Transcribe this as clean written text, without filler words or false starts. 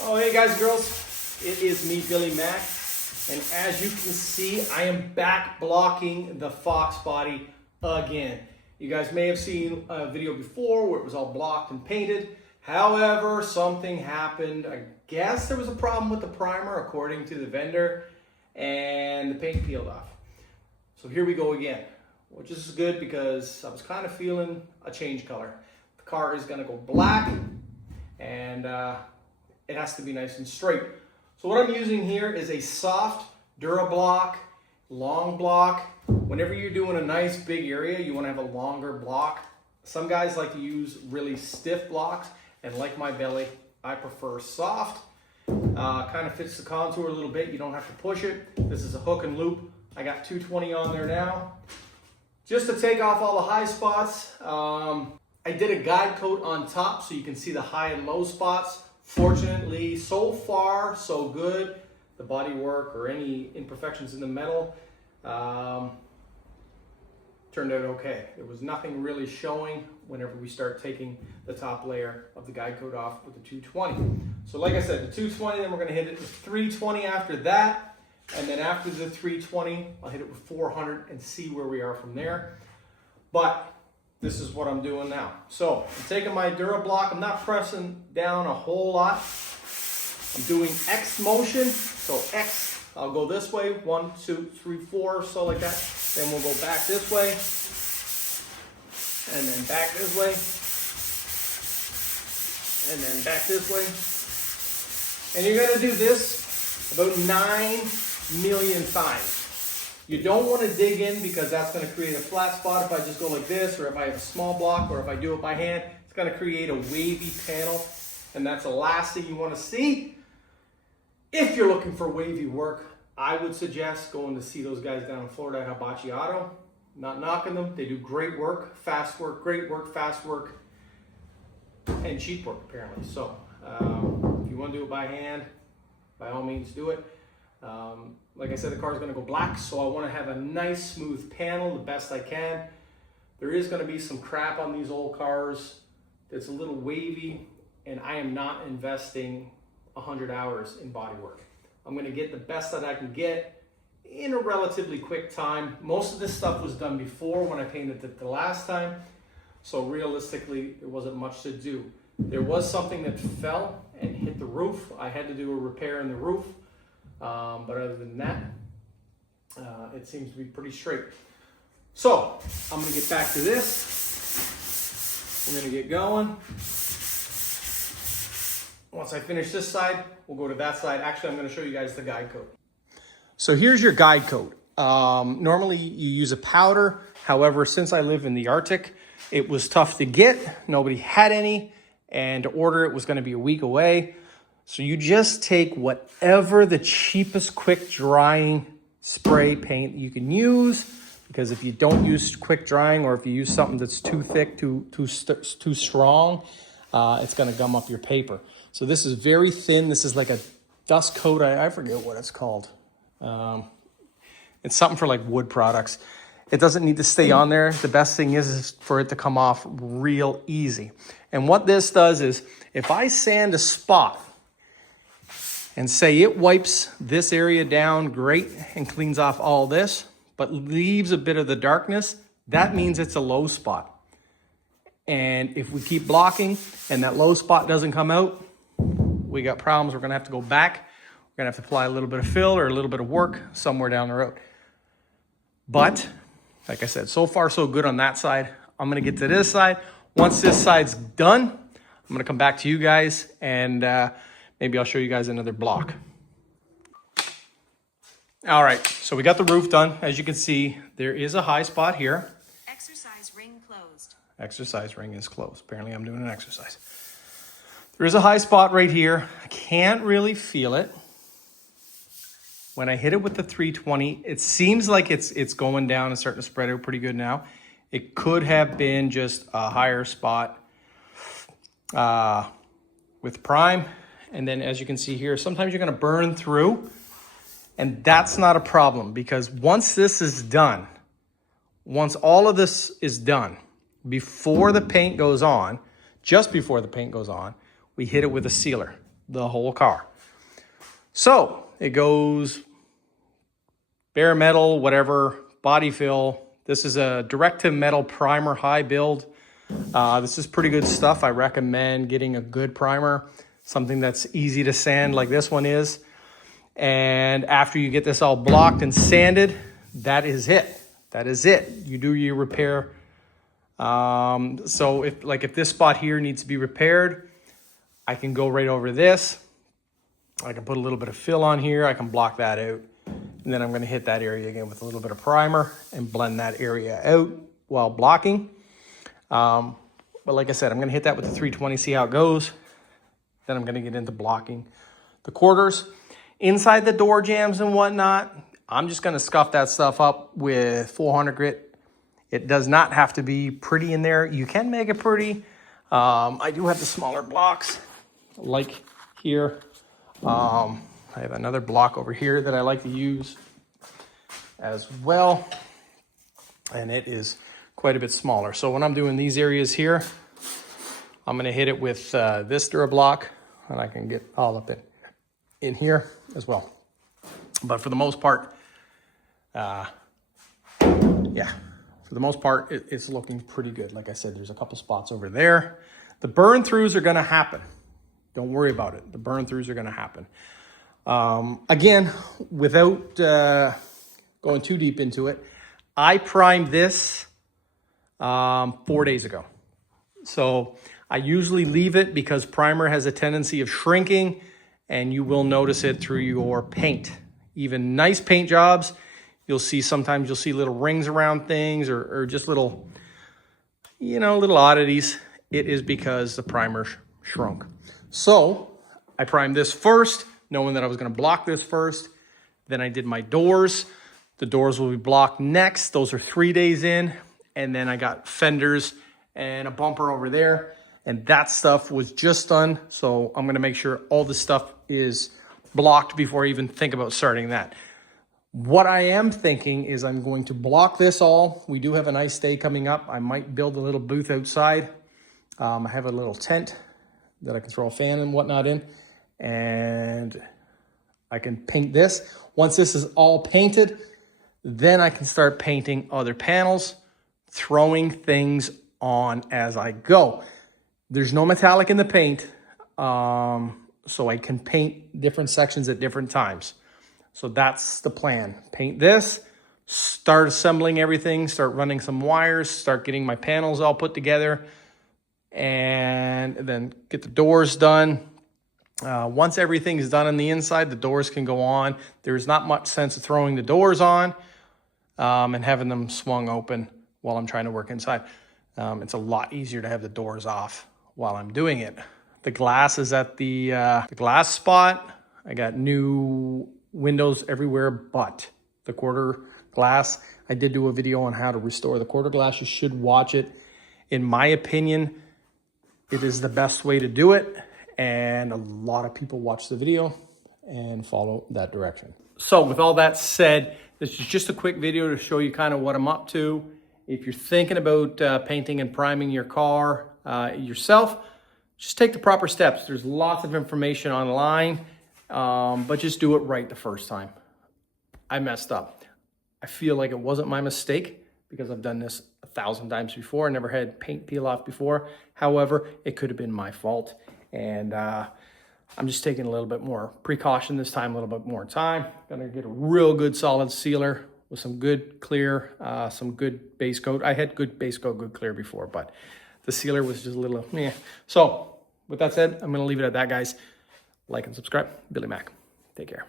Oh, hey guys and girls, it is me, Billy Mack, and as you can see, I am back blocking the Foxbody again. You guys may have seen a video before where it was all blocked and painted. However, something happened. I guess there was a problem with the primer, according to the vendor, and the paint peeled off. So here we go again, which is good because I was kind of feeling a change color. The car is gonna go black, and it has to be nice and straight. So what I'm using here is a soft DuraBlock, long block. Whenever you're doing a nice big area, you want to have a longer block. Some guys like to use really stiff blocks, and like my belly, I prefer soft. Kind of fits the contour a little bit. You don't have to push it. This is a hook and loop. I got 220 on there now. Just to take off all the high spots, I did a guide coat on top so you can see the high and low spots. Fortunately, so far, so good. The body work or any imperfections in the metal turned out okay. There was nothing really showing whenever we start taking the top layer of the guide coat off with the 220. So like I said, the 220, then we're gonna hit it with 320 after that. And then after the 320, I'll hit it with 400 and see where we are from there. But this is what I'm doing now. So I'm taking my DuraBlock. I'm not pressing down a whole lot. I'm doing X motion. So X, I'll go this way. 1, 2, 3, 4, so like that. Then we'll go back this way. And then back this way. And then back this way. And you're gonna do this about 9 million times. You don't want to dig in because that's going to create a flat spot if I just go like this, or if I have a small block, or if I do it by hand, it's going to create a wavy panel, and that's the last thing you want to see. If you're looking for wavy work, I would suggest going to see those guys down in Florida at Hibachi Auto. Not knocking them. They do great work, fast work, great work, fast work, and cheap work apparently. So if you want to do it by hand, by all means do it. Like I said, the car is going to go black, so I want to have a nice smooth panel the best I can. There is going to be some crap on these old cars that's a little wavy, and I am not investing 100 hours in body work. I'm going to get the best that I can get in a relatively quick time. Most of this stuff was done before when I painted it the last time, so realistically there wasn't much to do. There was something that fell and hit the roof. I had to do a repair in the roof. But other than that, it seems to be pretty straight. So I'm going to get back to this. We're going to get going. Once I finish this side, we'll go to that side. Actually, I'm going to show you guys the guide coat. So here's your guide coat. Normally you use a powder. However, since I live in the Arctic, it was tough to get. Nobody had any, and to order it was going to be a week away. So you just take whatever the cheapest quick drying spray paint you can use, because if you don't use quick drying, or if you use something that's too thick, too strong, it's going to gum up your paper. So this is very thin. This is like a dust coat. I forget what it's called. It's something for like wood products. It doesn't need to stay on there. The best thing is for it to come off real easy. And what this does is, if I sand a spot, and say it wipes this area down great and cleans off all this, but leaves a bit of the darkness, that means it's a low spot. And if we keep blocking and that low spot doesn't come out, we got problems. We're gonna have to go back. We're gonna have to apply a little bit of fill or a little bit of work somewhere down the road. But, like I said, so far so good on that side. I'm gonna get to this side. Once this side's done, I'm gonna come back to you guys, and maybe I'll show you guys another block. All right, so we got the roof done. As you can see, there is a high spot here. Exercise ring closed. Exercise ring is closed. Apparently I'm doing an exercise. There is a high spot right here. I can't really feel it. When I hit it with the 320, it seems like it's going down and starting to spread out pretty good now. It could have been just a higher spot with prime. And then as you can see here, sometimes you're gonna burn through, and that's not a problem, because once this is done, once all of this is done, before the paint goes on, just before the paint goes on, we hit it with a sealer. the whole car. So it goes bare metal, whatever, body fill. This is a direct to metal primer, high build. This is pretty good stuff. I recommend getting a good primer, something that's easy to sand like this one is. And after you get this all blocked and sanded, that is it. That is it. You do your repair. So if this spot here needs to be repaired, I can go right over this. I can put a little bit of fill on here. I can block that out. And then I'm going to hit that area again with a little bit of primer and blend that area out while blocking. But like I said, I'm going to hit that with the 320, see how it goes. Then I'm going to get into blocking the quarters. Inside the door jambs and whatnot, I'm just going to scuff that stuff up with 400 grit. It does not have to be pretty in there. You can make it pretty. I do have the smaller blocks, like here. I have another block over here that I like to use as well. And it is quite a bit smaller. So when I'm doing these areas here, I'm going to hit it with this Durablock, and I can get all up in here as well. But for the most part, yeah, for the most part, it's looking pretty good. Like I said, there's a couple spots over there. The burn throughs are going to happen. Don't worry about it. The burn throughs are going to happen. Again, without going too deep into it, I primed this 4 days ago. So I usually leave it because primer has a tendency of shrinking, and you will notice it through your paint. Even nice paint jobs, sometimes you'll see little rings around things or just little, little oddities. It is because the primer shrunk. So I primed this first, knowing that I was going to block this first. Then I did my doors. The doors will be blocked next. Those are 3 days in. And then I got fenders and a bumper over there. And that stuff was just done. So I'm going to make sure all this stuff is blocked before I even think about starting that. What I am thinking is I'm going to block this all. We do have a nice day coming up. I might build a little booth outside. I have a little tent that I can throw a fan and whatnot in. And I can paint this. Once this is all painted, then I can start painting other panels, throwing things on as I go. There's no metallic in the paint, so I can paint different sections at different times. So that's the plan. Paint this, start assembling everything, start running some wires, start getting my panels all put together, and then get the doors done. Once everything is done on the inside, the doors can go on. There's not much sense of throwing the doors on and having them swung open while I'm trying to work inside. It's a lot easier to have the doors off while I'm doing it. The glass is at the glass spot. I got new windows everywhere but the quarter glass. I did do a video on how to restore the quarter glass. You should watch it. In my opinion, it is the best way to do it. And a lot of people watch the video and follow that direction. So with all that said, this is just a quick video to show you kind of what I'm up to. If you're thinking about painting and priming your car yourself, just take the proper steps. There's lots of information online, but just do it right the first time. I messed up. I feel like it wasn't my mistake because I've done this 1,000 times before. I never had paint peel off before. However, it could have been my fault. And I'm just taking a little bit more precaution this time, a little bit more time. Gonna get a real good solid sealer with some good clear, some good base coat. I had good base coat, good clear before, but the sealer was just a little, meh. So with that said, I'm gonna leave it at that, guys. Like and subscribe. Billy Mac. Take care.